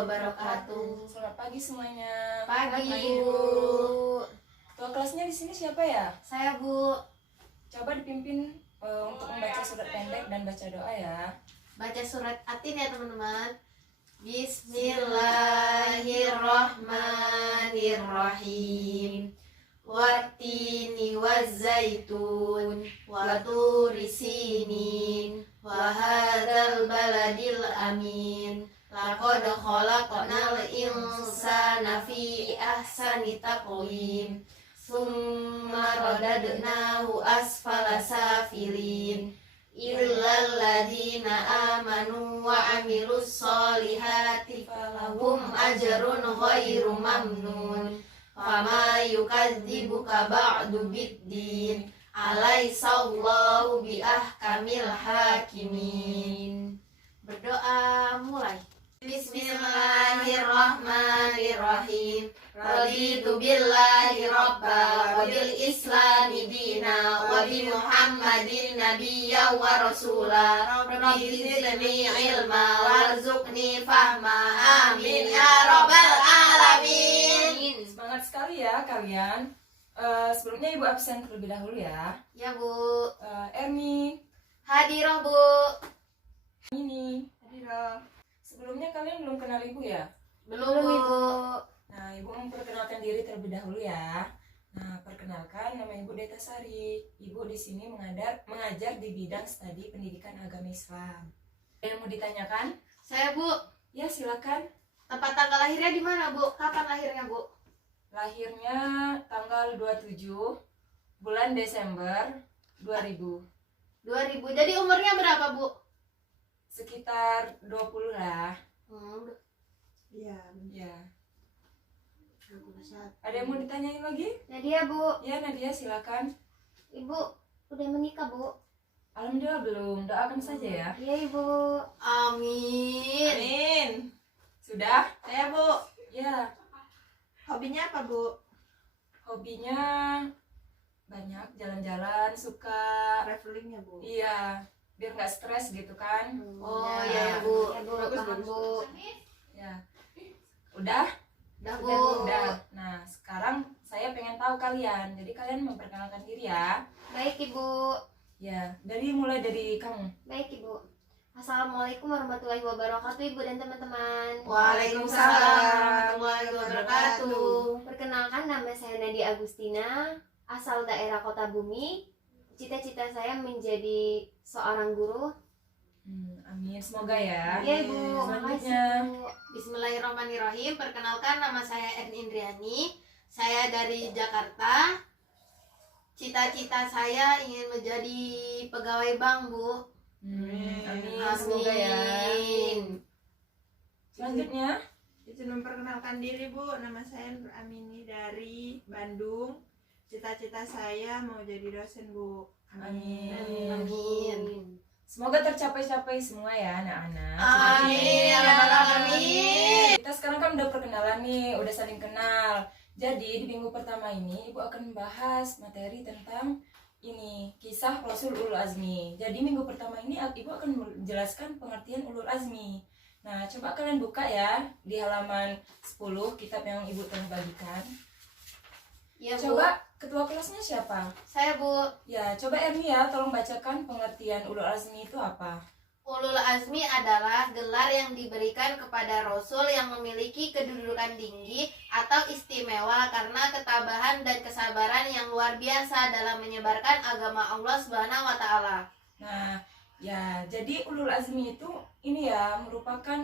wabarakatuh. Selamat pagi semuanya. Pagi, Bu. Ketua kelasnya di sini siapa ya? Saya, Bu. Coba dipimpin untuk membaca surat pendek dan baca doa ya. Baca surat Atin ya, teman-teman. Bismillahirrahmanirrahim. Wattini wazzaitun wa turi sinin wa hadzal baladil amin. Laqad khalaqnal insana fi ahsani taqwim. Summa radadnahu asfala safilin. Illal ladzina amanu wa amilus solihati falahum ajrun ghairu mamnun. Fama yukadzibuka ba'du biddin. Alaihissallahu biahkamil hakimin. Berdoa mulai. Bismillahirrahmanirrahim. Raditu billahi rabba wa bil islami dina wa bi Muhammadin nabiyya wa rasula. Rabbi zidni ilma warzuqni fahma. Amin ya rabbal alamin. Semangat sekali ya kalian. Sebelumnya Ibu absen terlebih dahulu ya. Ya, Bu. Ermi, Hadirah, Bu. ini Hadira. Sebelumnya kalian belum kenal Ibu ya? Belum, Ibu. Nah, Ibu memperkenalkan diri terlebih dahulu ya. Nah, perkenalkan, nama Ibu Deta Sari. Ibu di sini mengajar di bidang studi pendidikan agama Islam. Ada yang mau ditanyakan? Saya, Bu. Ya, silakan. Tempat tanggal lahirnya di mana, Bu? Kapan lahirnya, Bu? Lahirnya tanggal 27 bulan Desember 2000. 2000. Jadi umurnya berapa, Bu? Sekitar 20 lah. Iya. Ya. Ada yang mau ditanyain lagi? Nadia, Bu. Ya, Nadia silakan. Ibu udah menikah, Bu? Alhamdulillah belum. Doakan saja ya. Iya, Ibu. Amin. Amin. Sudah? Saya, Bu. Ya. Hobinya apa, Bu? Hobinya banyak, jalan-jalan, suka. Travelingnya, Bu. Iya, biar nggak stres gitu kan. Oh, Ya. ya, Bu. Ya, Bu. Paham, Bagus, Bu. Ya. Udah? Udah, Bu. Udah. Nah, sekarang saya pengen tahu kalian. Jadi kalian memperkenalkan diri ya. Baik, Ibu. Ya, mulai dari kamu. Baik, Ibu. Assalamualaikum warahmatullahi wabarakatuh, Ibu dan teman-teman. Waalaikumsalam warahmatullahi wabarakatuh. Perkenalkan, nama saya Nadia Agustina, asal daerah Kota Bumi. Cita-cita saya menjadi seorang guru. Amin, semoga ya. Iya, Ibu. Selanjutnya. Makasih, Bu. Bismillahirrahmanirrahim. Perkenalkan, nama saya Erin Indriani. Saya dari Jakarta. Cita-cita saya ingin menjadi pegawai bank, Bu. Amin, Amin. semoga ya. Selanjutnya. Izin memperkenalkan diri, Bu. Nama saya Nur Amini dari Bandung. Cita-cita saya mau jadi dosen, Bu. Amin. Amin. Semoga tercapai-capai semua ya anak-anak. Amin. Amin. Kita sekarang kan udah perkenalan nih, udah saling kenal. Jadi di minggu pertama ini Ibu akan membahas materi tentang ini kisah Rasul Ulul Azmi. Jadi minggu pertama ini Ibu akan menjelaskan pengertian Ulul Azmi. Nah, coba kalian buka ya di halaman 10 kitab yang Ibu telah bagikan. Ya, Bu. Coba ketua kelasnya siapa? Saya, Bu. Ya, coba Ermi ya, tolong bacakan pengertian Ulul Azmi itu apa? Ulul Azmi adalah gelar yang diberikan kepada Rasul yang memiliki kedudukan tinggi atau istimewa karena ketabahan dan kesabaran yang luar biasa dalam menyebarkan agama Allah Subhanahu wa Ta'ala. Nah, ya, jadi Ulul Azmi itu ini ya merupakan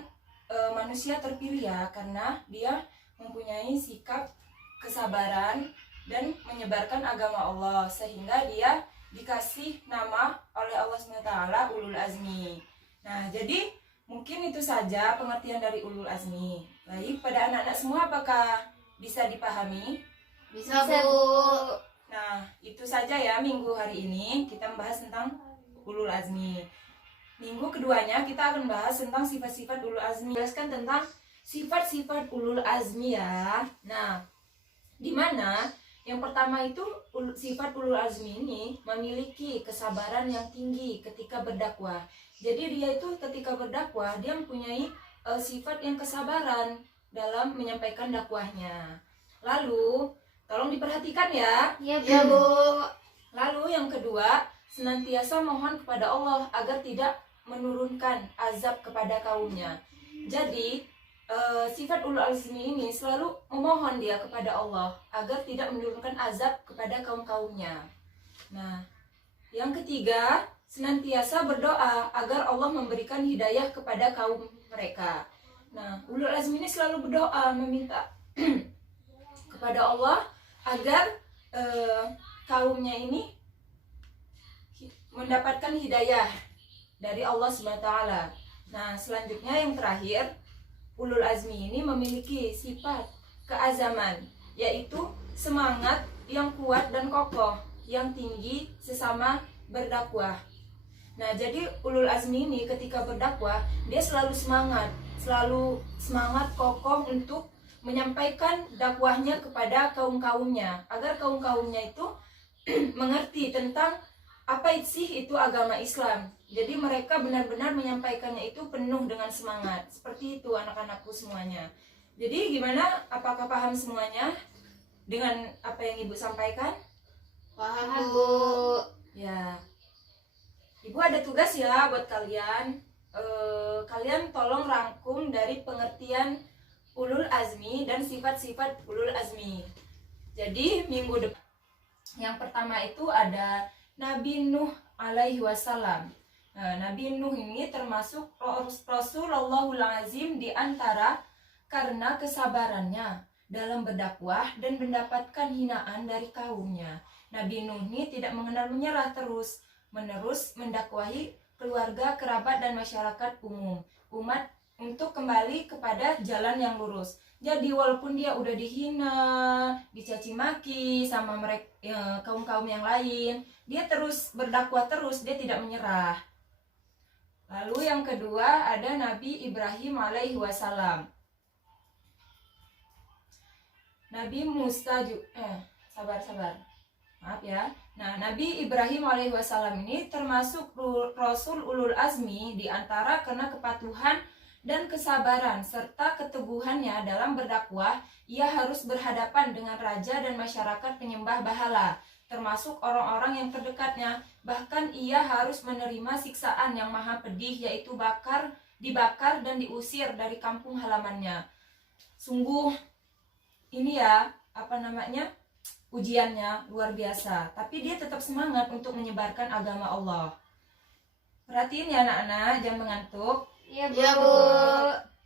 manusia terpilih ya karena dia mempunyai sikap kesabaran dan menyebarkan agama Allah sehingga dia dikasih nama oleh Allah SWT Ulul Azmi. Nah, jadi mungkin itu saja pengertian dari Ulul Azmi. Baik, pada anak-anak semua apakah bisa dipahami? Bisa, Bu. Nah, itu saja ya minggu hari ini kita membahas tentang Ulul Azmi. Minggu keduanya kita akan bahas tentang sifat-sifat Ulul Azmi. Jelaskan tentang sifat-sifat Ulul Azmi ya. Nah, di mana yang pertama itu sifat Ulul Azmi ini memiliki kesabaran yang tinggi ketika berdakwah. Jadi dia itu ketika berdakwah dia mempunyai sifat yang kesabaran dalam menyampaikan dakwahnya. Lalu, tolong diperhatikan ya. Iya, Bu. Lalu yang kedua, senantiasa mohon kepada Allah agar tidak menurunkan azab kepada kaumnya. Jadi, sifat ulul azmi ini selalu memohon dia kepada Allah agar tidak menurunkan azab kepada kaum-kaumnya. Nah, yang ketiga, senantiasa berdoa agar Allah memberikan hidayah kepada kaum mereka. Nah, ulul azmi ini selalu berdoa meminta kepada Allah agar kaumnya ini mendapatkan hidayah dari Allah SWT. Nah, selanjutnya yang terakhir, ulul azmi ini memiliki sifat keazaman, yaitu semangat yang kuat dan kokoh, yang tinggi sesama berdakwah. Nah, jadi ulul azmi ini ketika berdakwah, dia selalu semangat kokoh untuk menyampaikan dakwahnya kepada kaum-kaumnya, agar kaum-kaumnya itu mengerti tentang apa sih itu agama Islam. Jadi mereka benar-benar menyampaikannya itu penuh dengan semangat. Seperti itu anak-anakku semuanya. Jadi gimana? Apakah paham semuanya dengan apa yang Ibu sampaikan? Paham, Bu. Ya. Ibu ada tugas ya buat kalian. Kalian tolong rangkum dari pengertian ulul azmi dan sifat-sifat ulul azmi. Jadi minggu depan yang pertama itu ada Nabi Nuh alaihi wasallam. Nah, Nabi Nuh ini termasuk Rasulullahul Azim di antara karena kesabarannya dalam berdakwah dan mendapatkan hinaan dari kaumnya. Nabi Nuh ini tidak mengenal menyerah, terus-menerus mendakwahi keluarga, kerabat, dan masyarakat umum umat untuk kembali kepada jalan yang lurus. Jadi walaupun dia udah dihina, dicaci maki sama mereka kaum-kaum yang lain, dia terus berdakwah terus, dia tidak menyerah. Lalu yang kedua ada Nabi Ibrahim alaihi wasallam. Nabi Musa sabar. Maaf ya. Nah, Nabi Ibrahim alaihi wasallam ini termasuk Rasul ulul azmi di antara karena kepatuhan dan kesabaran serta keteguhannya dalam berdakwah. Ia harus berhadapan dengan raja dan masyarakat penyembah berhala, termasuk orang-orang yang terdekatnya. Bahkan ia harus menerima siksaan yang maha pedih, yaitu dibakar dan diusir dari kampung halamannya. Sungguh ini ya, ujiannya luar biasa, tapi dia tetap semangat untuk menyebarkan agama Allah. Perhatiin ya anak-anak, jangan mengantuk. Iya, Bu.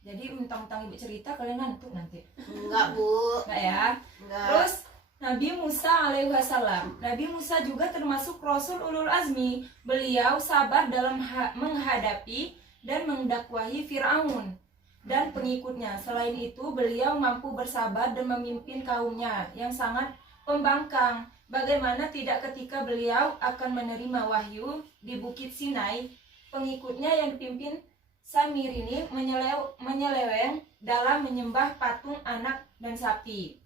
Jadi mentang-mentang Ibu cerita kalian ngantuk nanti. Enggak, Bu. Enggak ya? Enggak. Terus Nabi Musa alaihi wasallam. Nabi Musa juga termasuk Rasul ulul azmi. Beliau sabar dalam menghadapi dan mendakwahi Fir'aun dan pengikutnya. Selain itu, beliau mampu bersabar dan memimpin kaumnya yang sangat pembangkang. Bagaimana tidak ketika beliau akan menerima wahyu di Bukit Sinai, pengikutnya yang dipimpin Samir ini menyeleweng dalam menyembah patung anak dan sapi.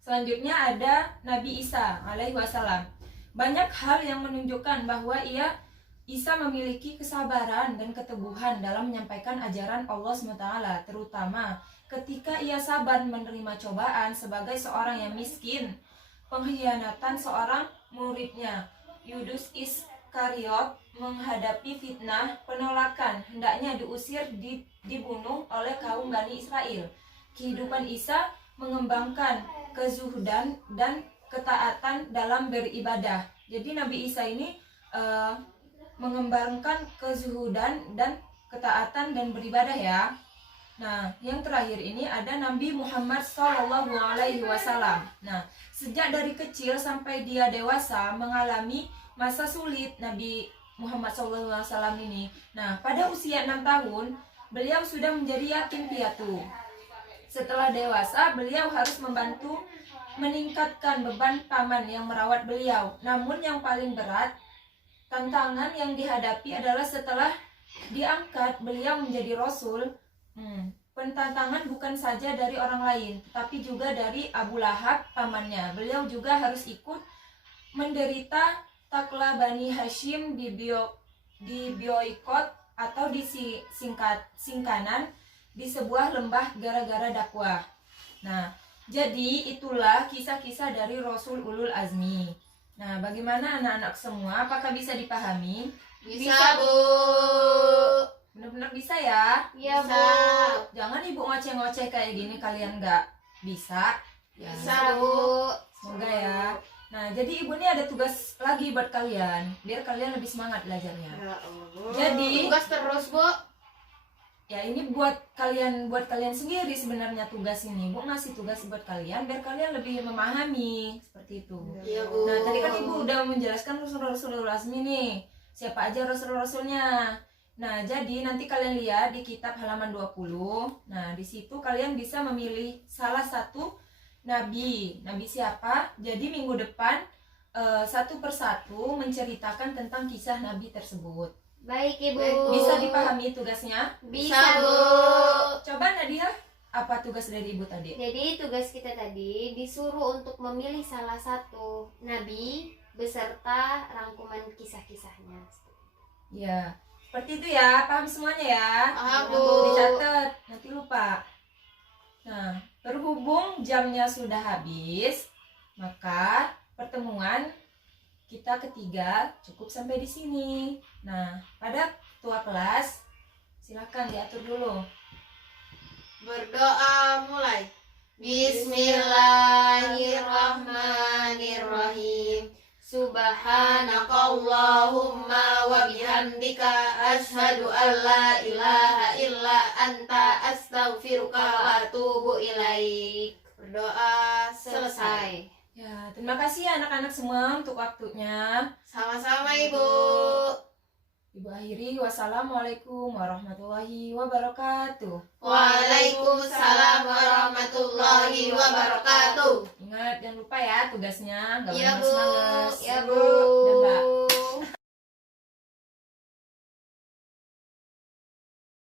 Selanjutnya ada Nabi Isa alaihi wasallam. Banyak hal yang menunjukkan bahwa Isa memiliki kesabaran dan keteguhan dalam menyampaikan ajaran Allah SWT, terutama ketika ia sabar menerima cobaan sebagai seorang yang miskin, pengkhianatan seorang muridnya, Yudas Iskariot, menghadapi fitnah, penolakan, hendaknya diusir, dibunuh oleh kaum Bani Israel. Kehidupan Isa mengembangkan kezuhudan dan ketaatan dalam beribadah. Jadi Nabi Isa ini mengembangkan kezuhudan dan ketaatan dan beribadah ya. Nah, yang terakhir ini ada Nabi Muhammad SAW. Nah, sejak dari kecil sampai dia dewasa mengalami masa sulit Nabi Muhammad SAW ini. Nah, pada usia 6 tahun beliau sudah menjadi yatim piatu. Setelah dewasa, beliau harus membantu meningkatkan beban paman yang merawat beliau. Namun yang paling berat tantangan yang dihadapi adalah setelah diangkat beliau menjadi Rasul. Pentantangan bukan saja dari orang lain, tapi juga dari Abu Lahab pamannya. Beliau juga harus ikut menderita takla Bani Hashim di boikot atau singkanan di sebuah lembah gara-gara dakwah. Nah, jadi itulah kisah-kisah dari Rasul Ulul Azmi. Nah, bagaimana anak-anak semua? Apakah bisa dipahami? Bisa, Bu. Benar-benar bisa ya? Iya, Bu. Jangan ibu ngoceh-ngoceh kayak gini kalian nggak bisa. Ya, Bisa, Bu. semoga ya. Nah, jadi ibu ini ada tugas lagi buat kalian, biar kalian lebih semangat belajarnya. Ya Allah. Jadi, Tugas terus, Bu. ya ini buat kalian sendiri sebenarnya tugas ini. Bu ngasih tugas buat kalian biar kalian lebih memahami seperti itu. Iya, Bu. Nah, tadi kan ibu udah menjelaskan Rasul Azmi nih. Siapa aja rasul-rasulnya. Nah, jadi nanti kalian lihat di kitab halaman 20. Nah, di situ kalian bisa memilih salah satu nabi. Nabi siapa? Jadi minggu depan satu persatu menceritakan tentang kisah nabi tersebut. Baik, Ibu. Bisa dipahami tugasnya? Bisa, Bu. Coba Nadia, apa tugas dari ibu tadi? Jadi tugas kita tadi disuruh untuk memilih salah satu nabi beserta rangkuman kisah-kisahnya. Ya, seperti itu ya. Paham semuanya ya? Paham, Bu. Bu. Dicatat, nanti lupa. Nah, berhubung jamnya sudah habis, maka pertemuan kita ketiga cukup sampai di sini. Nah, pada ketua kelas, silakan diatur dulu. Berdoa mulai. Bismillahirrahmanirrahim. Subhanakallahumma wa bihamdika asyhadu an la ilaha illa anta astaghfiruka wa atubu ilaik. Berdoa selesai. Ya, terima kasih anak-anak semua untuk waktunya. Sama-sama, Ibu. Ibu akhiri, wassalamualaikum warahmatullahi wabarakatuh. Waalaikumsalam warahmatullahi wabarakatuh. Ingat, jangan lupa ya tugasnya, nggak Iya, boleh Bu. males-males. Iya, Bu. Dan Mbak.